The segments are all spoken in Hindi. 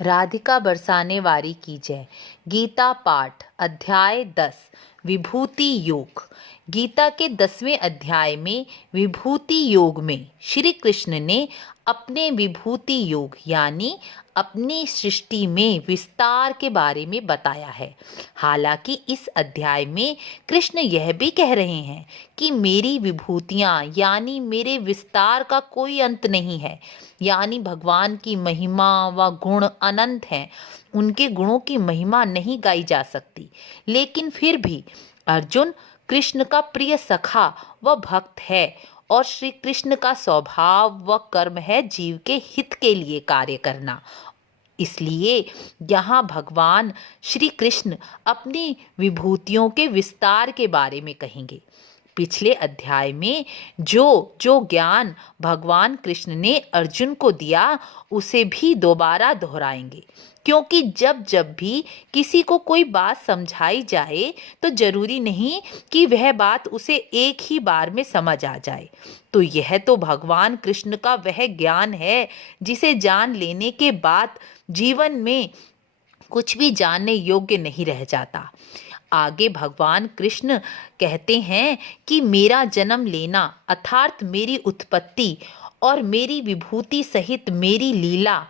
राधिका बरसाने वारी की जय। गीता पाठ अध्याय 10 विभूति योग। गीता के 10वें अध्याय में विभूति योग में श्री कृष्ण ने अपने विभूति योग यानी अपनी सृष्टि में विस्तार के बारे में बताया है। हालांकि इस अध्याय में कृष्ण यह भी कह रहे हैं कि मेरी विभूतियाँ यानी मेरे विस्तार का कोई अंत नहीं है, यानी भगवान की महिमा व गुण अनंत हैं। उनके गुणों की महिमा नहीं गाई जा सकती। लेकिन फिर भी अर्जुन कृष्ण का प्रिय सखा व भक्त है और श्री कृष्ण का स्वभाव व कर्म है जीव के हित के लिए कार्य करना। इसलिए यहाँ भगवान श्री कृष्ण अपनी विभूतियों के विस्तार के बारे में कहेंगे। पिछले अध्याय में जो जो ज्ञान भगवान कृष्ण ने अर्जुन को दिया उसे भी दोबारा दोहराएंगे, क्योंकि जब जब भी किसी को कोई बात समझाई जाए तो जरूरी नहीं कि वह बात उसे एक ही बार में समझ आ जाए। तो यह तो भगवान कृष्ण का वह ज्ञान है जिसे जान लेने के बाद जीवन में कुछ भी जानने योग्य नहीं रह जाता। आगे भगवान कृष्ण कहते हैं कि मेरा जन्म लेना अर्थात मेरी उत्पत्ति और मेरी विभूति सहित मेरी लीला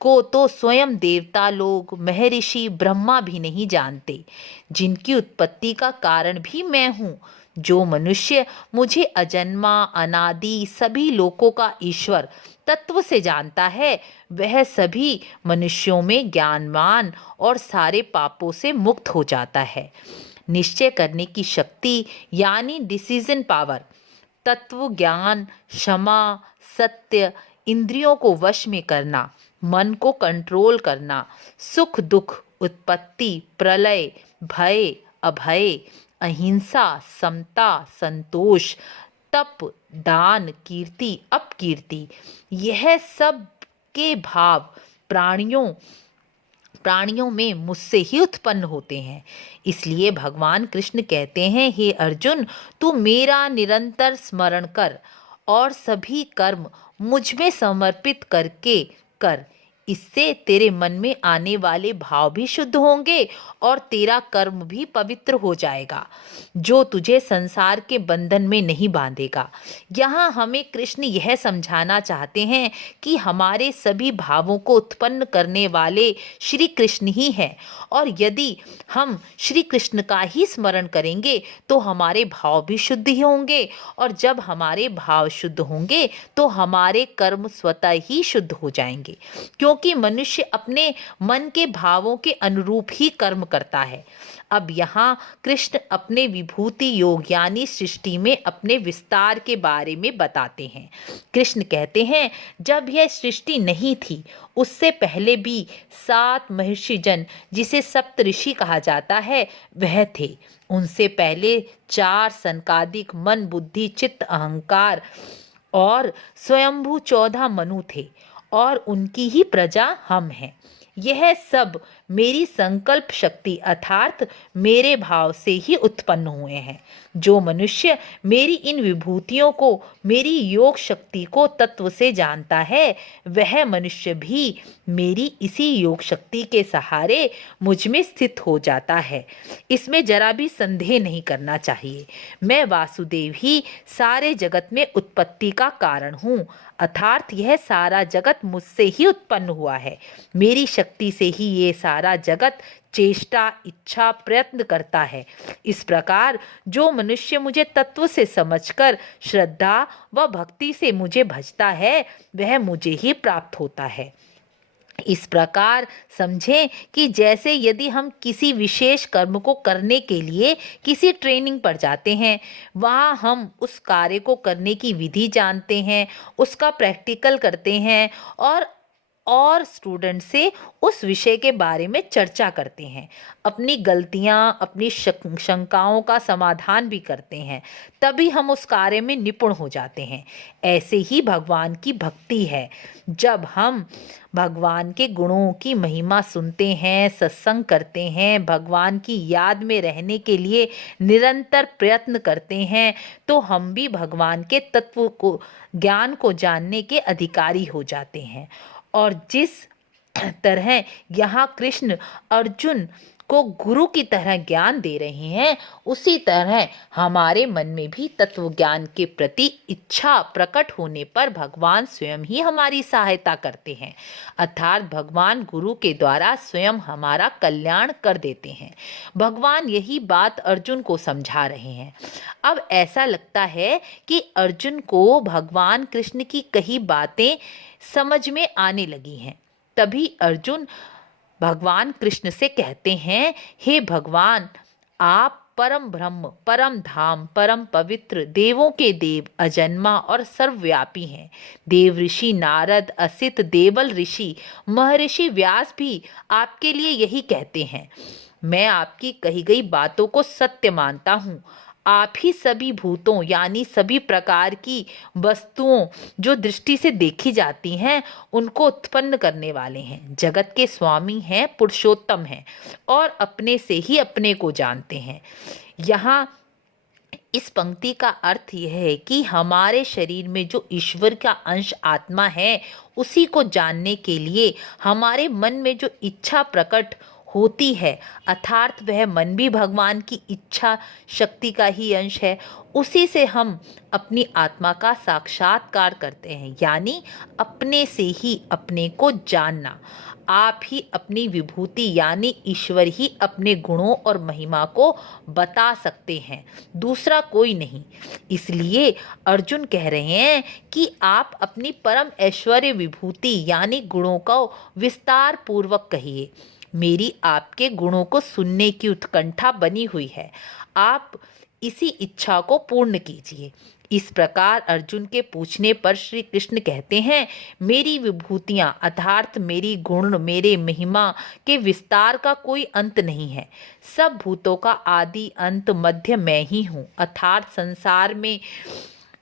को तो स्वयं देवता लोग महर्षि ब्रह्मा भी नहीं जानते, जिनकी उत्पत्ति का कारण भी मैं हूँ। जो मनुष्य मुझे अजन्मा अनादि सभी लोकों का ईश्वर तत्व से जानता है वह सभी मनुष्यों में ज्ञानवान और सारे पापों से मुक्त हो जाता है। निश्चय करने की शक्ति यानी डिसीजन पावर, तत्व ज्ञान, क्षमा, सत्य, इंद्रियों को वश में करना, मन को कंट्रोल करना, सुख दुख, उत्पत्ति, प्रलय, भय, अभय, अहिंसा, समता, संतोष, तप, दान, कीर्ति, अपकीर्ति, यह सब के भाव प्राणियों में मुझसे ही उत्पन्न होते हैं। इसलिए भगवान कृष्ण कहते हैं, हे अर्जुन, तू मेरा निरंतर स्मरण कर और सभी कर्म मुझ में समर्पित करके कर। इससे तेरे मन में आने वाले भाव भी शुद्ध होंगे और तेरा कर्म भी पवित्र हो जाएगा, जो तुझे संसार के बंधन में नहीं बांधेगा। यहाँ हमें कृष्ण यह समझाना चाहते हैं कि हमारे सभी भावों को उत्पन्न करने वाले श्री कृष्ण ही हैं, और यदि हम श्री कृष्ण का ही स्मरण करेंगे तो हमारे भाव भी शुद्ध ही होंगे, और जब हमारे भाव शुद्ध होंगे तो हमारे कर्म स्वतः ही शुद्ध हो जाएंगे, क्योंकि मनुष्य अपने मन के भावों के अनुरूप ही कर्म करता है। अब यहाँ कृष्ण अपने विभूति योग यानी सृष्टि में अपने विस्तार के बारे में बताते हैं। कृष्ण कहते हैं, जब यह सृष्टि नहीं थी उससे पहले भी 7 महर्षि जन, जिसे सप्तऋषि कहा जाता है, वह थे। उनसे पहले 4 सनकादिक मन बुद्धि चित्त अहंकार और स्वयंभू 14 मनु थे, और उनकी ही प्रजा हम हैं। यह सब मेरी संकल्प शक्ति अर्थात मेरे भाव से ही उत्पन्न हुए हैं। जो मनुष्य मेरी इन विभूतियों को, मेरी योग शक्ति को तत्व से जानता है, वह मनुष्य भी मेरी इसी योग शक्ति के सहारे मुझ में स्थित हो जाता है। इसमें जरा भी संदेह नहीं करना चाहिए। मैं वासुदेव ही सारे जगत में उत्पत्ति का कारण हूँ, अर्थात यह सारा जगत मुझसे ही उत्पन्न हुआ है। मेरी शक्ति से ही ये सारा जगत चेष्टा, इच्छा, प्रयत्न करता है। इस प्रकार जो मनुष्य मुझे तत्व से समझकर श्रद्धा व भक्ति से मुझे भजता है वह मुझे ही प्राप्त होता है। इस प्रकार समझें कि जैसे यदि हम किसी विशेष कर्म को करने के लिए किसी ट्रेनिंग पर जाते हैं, वहाँ हम उस कार्य को करने की विधि जानते हैं, उसका प्रैक्टिकल करते हैं और स्टूडेंट से उस विषय के बारे में चर्चा करते हैं, अपनी गलतियाँ, अपनी शंकाओं का समाधान भी करते हैं, तभी हम उस कार्य में निपुण हो जाते हैं। ऐसे ही भगवान की भक्ति है। जब हम भगवान के गुणों की महिमा सुनते हैं, सत्संग करते हैं, भगवान की याद में रहने के लिए निरंतर प्रयत्न करते हैं, तो हम भी भगवान के तत्व को, ज्ञान को जानने के अधिकारी हो जाते हैं। और जिस तरह यहाँ कृष्ण अर्जुन को गुरु की तरह ज्ञान दे रहे हैं, उसी तरह हमारे मन में भी तत्व ज्ञान के प्रति इच्छा प्रकट होने पर भगवान स्वयं ही हमारी सहायता करते हैं, अर्थात भगवान गुरु के द्वारा स्वयं हमारा कल्याण कर देते हैं। भगवान यही बात अर्जुन को समझा रहे हैं। अब ऐसा लगता है कि अर्जुन को भगवान कृष्ण की कही बातें समझ में आने लगी हैं। तभी अर्जुन भगवान कृष्ण से कहते हैं, हे भगवान, आप परम ब्रह्म, परम धाम, परम पवित्र, देवों के देव, अजन्मा और सर्वव्यापी हैं। देव ऋषि नारद, असित, देवल ऋषि, महर्षि व्यास भी आपके लिए यही कहते हैं। मैं आपकी कही गई बातों को सत्य मानता हूँ। आप ही सभी भूतों यानी सभी प्रकार की वस्तुओं जो दृष्टि से देखी जाती हैं उनको उत्पन्न करने वाले हैं, जगत के स्वामी हैं, पुरुषोत्तम हैं और अपने से ही अपने को जानते हैं। यहाँ इस पंक्ति का अर्थ यह है कि हमारे शरीर में जो ईश्वर का अंश आत्मा है उसी को जानने के लिए हमारे मन में जो इच्छा प्रकट होती है, अर्थात वह मन भी भगवान की इच्छा शक्ति का ही अंश है, उसी से हम अपनी आत्मा का साक्षात्कार करते हैं, यानी अपने से ही अपने को जानना। आप ही अपनी विभूति यानी ईश्वर ही अपने गुणों और महिमा को बता सकते हैं, दूसरा कोई नहीं। इसलिए अर्जुन कह रहे हैं कि आप अपनी परम ऐश्वर्य विभूति यानी गुणों का विस्तार पूर्वक कहिए। मेरी आपके गुणों को सुनने की उत्कंठा बनी हुई है, आप इसी इच्छा को पूर्ण कीजिए। इस प्रकार अर्जुन के पूछने पर श्री कृष्ण कहते हैं, मेरी विभूतियां अर्थात मेरी गुण, मेरे महिमा के विस्तार का कोई अंत नहीं है। सब भूतों का आदि अंत मध्य मैं ही हूँ, अर्थात संसार में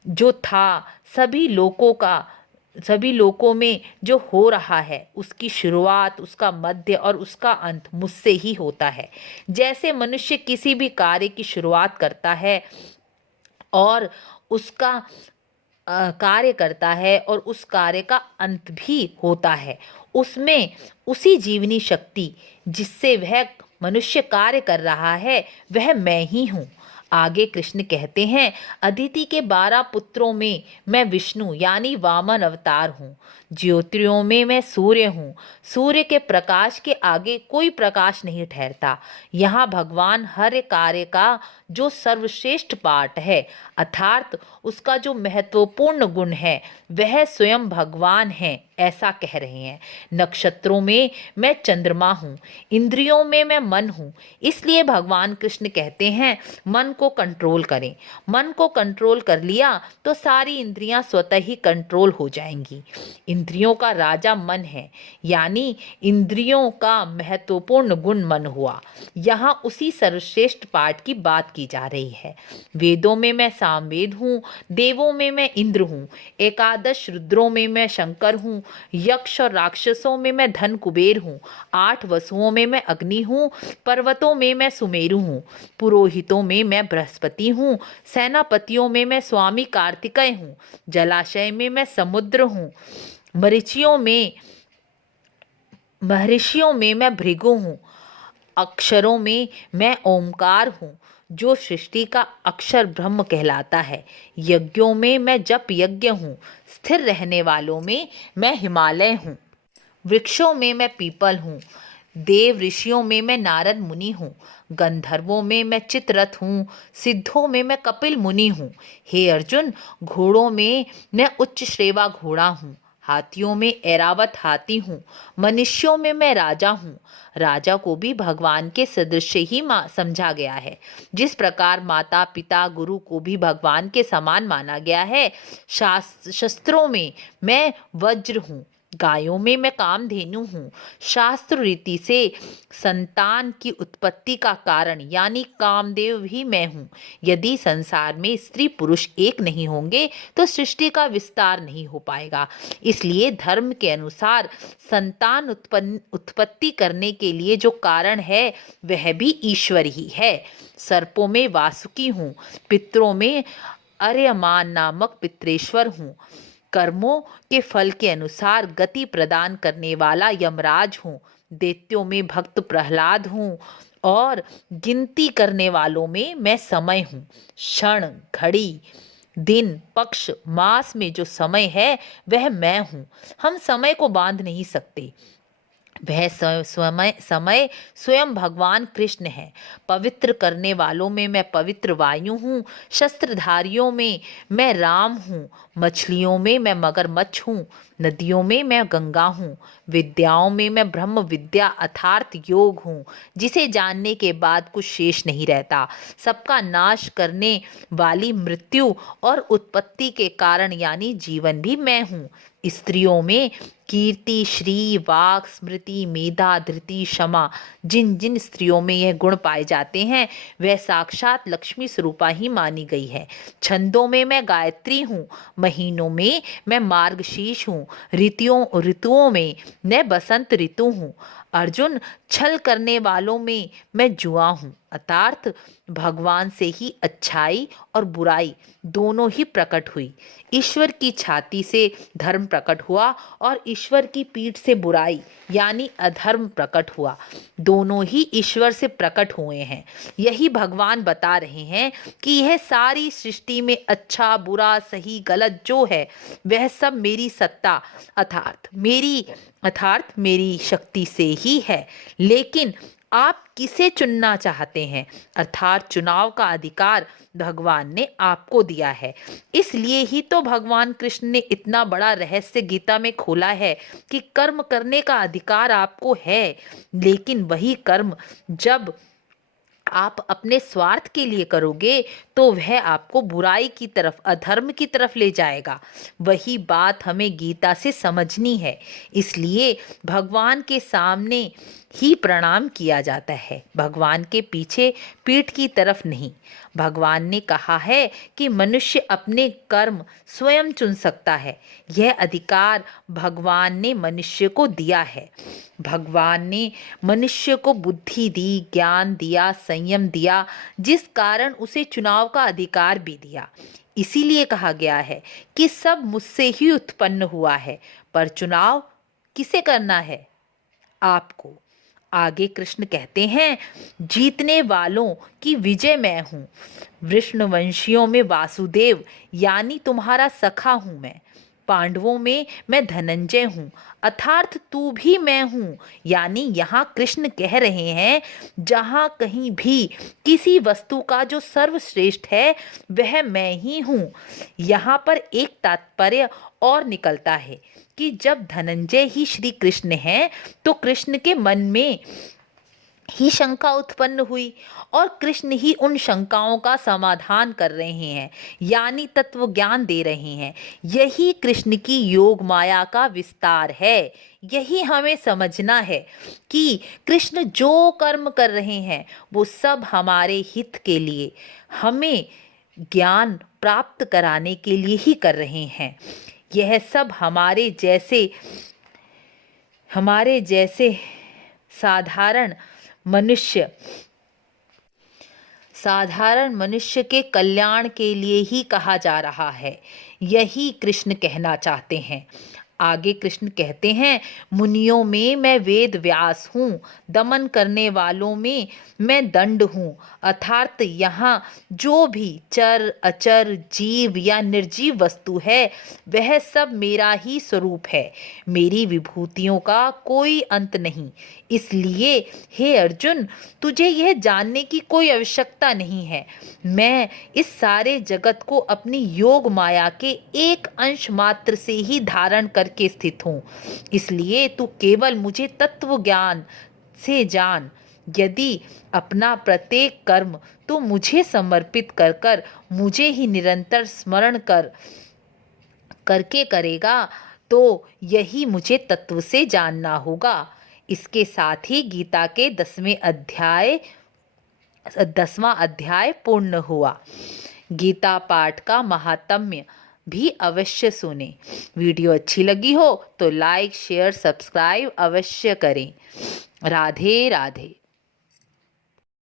जो था सभी लोकों में जो हो रहा है उसकी शुरुआत, उसका मध्य और उसका अंत मुझसे ही होता है। जैसे मनुष्य किसी भी कार्य की शुरुआत करता है और उसका कार्य करता है और उस कार्य का अंत भी होता है, उसमें उसी जीवनी शक्ति जिससे वह मनुष्य कार्य कर रहा है वह मैं ही हूँ। आगे कृष्ण कहते हैं, अदिति के 12 पुत्रों में मैं विष्णु यानी वामन अवतार हूँ। ज्योतियों में मैं सूर्य हूँ। सूर्य के प्रकाश के आगे कोई प्रकाश नहीं ठहरता। यहाँ भगवान हर कार्य का जो सर्वश्रेष्ठ पाठ है अर्थात उसका जो महत्वपूर्ण गुण है वह स्वयं भगवान है, ऐसा कह रहे हैं। नक्षत्रों में मैं चंद्रमा हूँ, इंद्रियों में मैं मन हूँ। इसलिए भगवान कृष्ण कहते हैं मन को कंट्रोल करें। मन को कंट्रोल कर लिया तो सारी इंद्रियां स्वतः ही कंट्रोल हो जाएंगी। इंद्रियों का राजा मन है, यानी इंद्रियों का महत्वपूर्ण गुण मन हुआ। यहाँ उसी सर्वश्रेष्ठ पाठ की बात की जा रही है। वेदों में मैं सामवेद हूँ, देवों में मैं इंद्र हूँ, एकादश रुद्रों में मैं शंकर हूँ, यक्ष और राक्षसों में मैं धन कुबेर हूँ, 8 वसुओं में मैं अग्नि हूँ, पर्वतों में मैं सुमेरु हूँ, पुरोहितों में मैं बृहस्पति हूँ, सेनापतियों में मैं स्वामी कार्तिकेय हूँ, जलाशय में मैं समुद्र हूँ, महर्षियों में मैं भृगु हूँ, अक्षरों में मैं ओमकार हूँ जो सृष्टि का अक्षर ब्रह्म कहलाता है। यज्ञों में मैं जप यज्ञ हूँ, स्थिर रहने वालों में मैं हिमालय हूँ, वृक्षों में मैं पीपल हूँ, देव ऋषियों में मैं नारद मुनि हूँ, गंधर्वों में मैं चित्ररथ हूँ, सिद्धों में मैं कपिल मुनि हूँ। हे अर्जुन, घोड़ों में मैं उच्च श्रेवा घोड़ा हूँ, हाथियों में ऐरावत हाथी हूँ, मनुष्यों में मैं राजा हूँ। राजा को भी भगवान के सदृश ही समझा गया है। जिस प्रकार माता पिता गुरु को भी भगवान के समान माना गया है। शस्त्रों में मैं वज्र हूँ, गायों में मैं कामधेनु हूँ। शास्त्र रीति से संतान की उत्पत्ति का कारण यानी कामदेव भी मैं हूँ। यदि संसार में स्त्री पुरुष एक नहीं होंगे तो सृष्टि का विस्तार नहीं हो पाएगा। इसलिए धर्म के अनुसार संतान उत्पत्ति करने के लिए जो कारण है वह भी ईश्वर ही है। सर्पों में वासुकी हूँ, पितरों में अर्यमान नामक पितरेश्वर हूँ, कर्मों के फल के अनुसार गति प्रदान करने वाला यमराज हूँ। दैत्यों में भक्त प्रहलाद हूँ और गिनती करने वालों में मैं समय हूँ। क्षण, घड़ी, दिन, पक्ष, मास में जो समय है वह मैं हूँ। हम समय को बांध नहीं सकते। वह समय स्वयं भगवान कृष्ण है। पवित्र करने वालों में मैं पवित्र वायु हूँ। शस्त्रधारियों में मैं राम हूँ। मछलियों में मैं मगरमच्छ हूँ। नदियों में मैं गंगा हूँ। विद्याओं में मैं ब्रह्म विद्या अर्थात योग हूँ, जिसे जानने के बाद कुछ शेष नहीं रहता। सबका नाश करने वाली मृत्यु और उत्पत्ति के कारण यानी जीवन भी मैं हूँ। स्त्रियों में कीर्ति, श्री, वाक, स्मृति, मेधा, धृति, क्षमा, जिन जिन स्त्रियों में यह गुण पाए जाते हैं वह साक्षात लक्ष्मी स्वरूपा ही मानी गई है। छंदों में मैं गायत्री हूँ। महीनों में मैं मार्गशीर्ष हूँ। ऋतुओं में मैं बसंत ऋतु हूँ। अर्जुन, छल करने वालों में मैं जुआ हूँ। अर्थात भगवान से ही अच्छाई और बुराई दोनों ही प्रकट हुई। ईश्वर की छाती से धर्म प्रकट हुआ और ईश्वर की पीठ से बुराई यानी अधर्म प्रकट हुआ। दोनों ही ईश्वर से प्रकट हुए हैं। यही भगवान बता रहे हैं कि यह सारी सृष्टि में अच्छा, बुरा, सही, गलत जो है वह सब मेरी सत्ता अर्थात मेरी शक्ति से ही है। लेकिन आप किसे चुनना चाहते हैं, अर्थात चुनाव का अधिकार भगवान ने आपको दिया है। इसलिए ही तो भगवान कृष्ण ने इतना बड़ा रहस्य गीता में खोला है कि कर्म करने का अधिकार आपको है, लेकिन वही कर्म जब आप अपने स्वार्थ के लिए करोगे तो वह आपको बुराई की तरफ, अधर्म की तरफ ले जाएगा। वही बात हमें गीता से समझनी है। इसलिए भगवान के सामने ही प्रणाम किया जाता है, भगवान के पीछे पीठ की तरफ नहीं। भगवान ने कहा है कि मनुष्य अपने कर्म स्वयं चुन सकता है। यह अधिकार भगवान ने मनुष्य को दिया है। भगवान ने मनुष्य को बुद्धि दी, ज्ञान दिया, संयम दिया, जिस कारण उसे चुनाव का अधिकार भी दिया। इसीलिए कहा गया है कि सब मुझसे ही उत्पन्न हुआ है, पर चुनाव किसे करना है? आपको। आगे कृष्ण कहते हैं, जीतने वालों की विजय मैं हूँ। वृषणवंशियों में वासुदेव यानी तुम्हारा सखा हूँ मैं। पांडवों में मैं धनंजय हूँ, अर्थात तू भी मैं हूँ। यानी यहाँ कृष्ण कह रहे हैं, जहाँ कहीं भी किसी वस्तु का जो सर्वश्रेष्ठ है वह मैं ही हूँ। यहाँ पर एक तात्पर्य और निकलता है कि जब धनंजय ही श्री कृष्ण हैं तो कृष्ण के मन में ही शंका उत्पन्न हुई और कृष्ण ही उन शंकाओं का समाधान कर रहे हैं, यानी तत्व ज्ञान दे रहे हैं। यही कृष्ण की योग माया का विस्तार है। यही हमें समझना है कि कृष्ण जो कर्म कर रहे हैं वो सब हमारे हित के लिए, हमें ज्ञान प्राप्त कराने के लिए ही कर रहे हैं। यह सब हमारे जैसे साधारण मनुष्य के कल्याण के लिए ही कहा जा रहा है। यही कृष्ण कहना चाहते हैं। आगे कृष्ण कहते हैं, मुनियों में मैं वेद व्यास हूँ। दमन करने वालों में मैं दंड हूँ। अर्थात यहाँ जो भी चर, अचर, जीव या निर्जीव वस्तु है वह सब मेरा ही स्वरूप है। मेरी विभूतियों का कोई अंत नहीं। इसलिए हे अर्जुन, तुझे यह जानने की कोई आवश्यकता नहीं है। मैं इस सारे जगत को अपनी योग माया के एक अंश मात्र से ही धारण करके स्थित हूँ। इसलिए तू केवल मुझे तत्व ज्ञान से जान। यदि अपना प्रत्येक कर्म तू मुझे समर्पित कर मुझे ही निरंतर स्मरण करके करेगा तो यही मुझे तत्व से जानना होगा। इसके साथ ही गीता के 10वां अध्याय पूर्ण हुआ। गीता पाठ का महात्म्य भी अवश्य सुने। वीडियो अच्छी लगी हो तो लाइक, शेयर, सब्सक्राइब अवश्य करें। राधे राधे।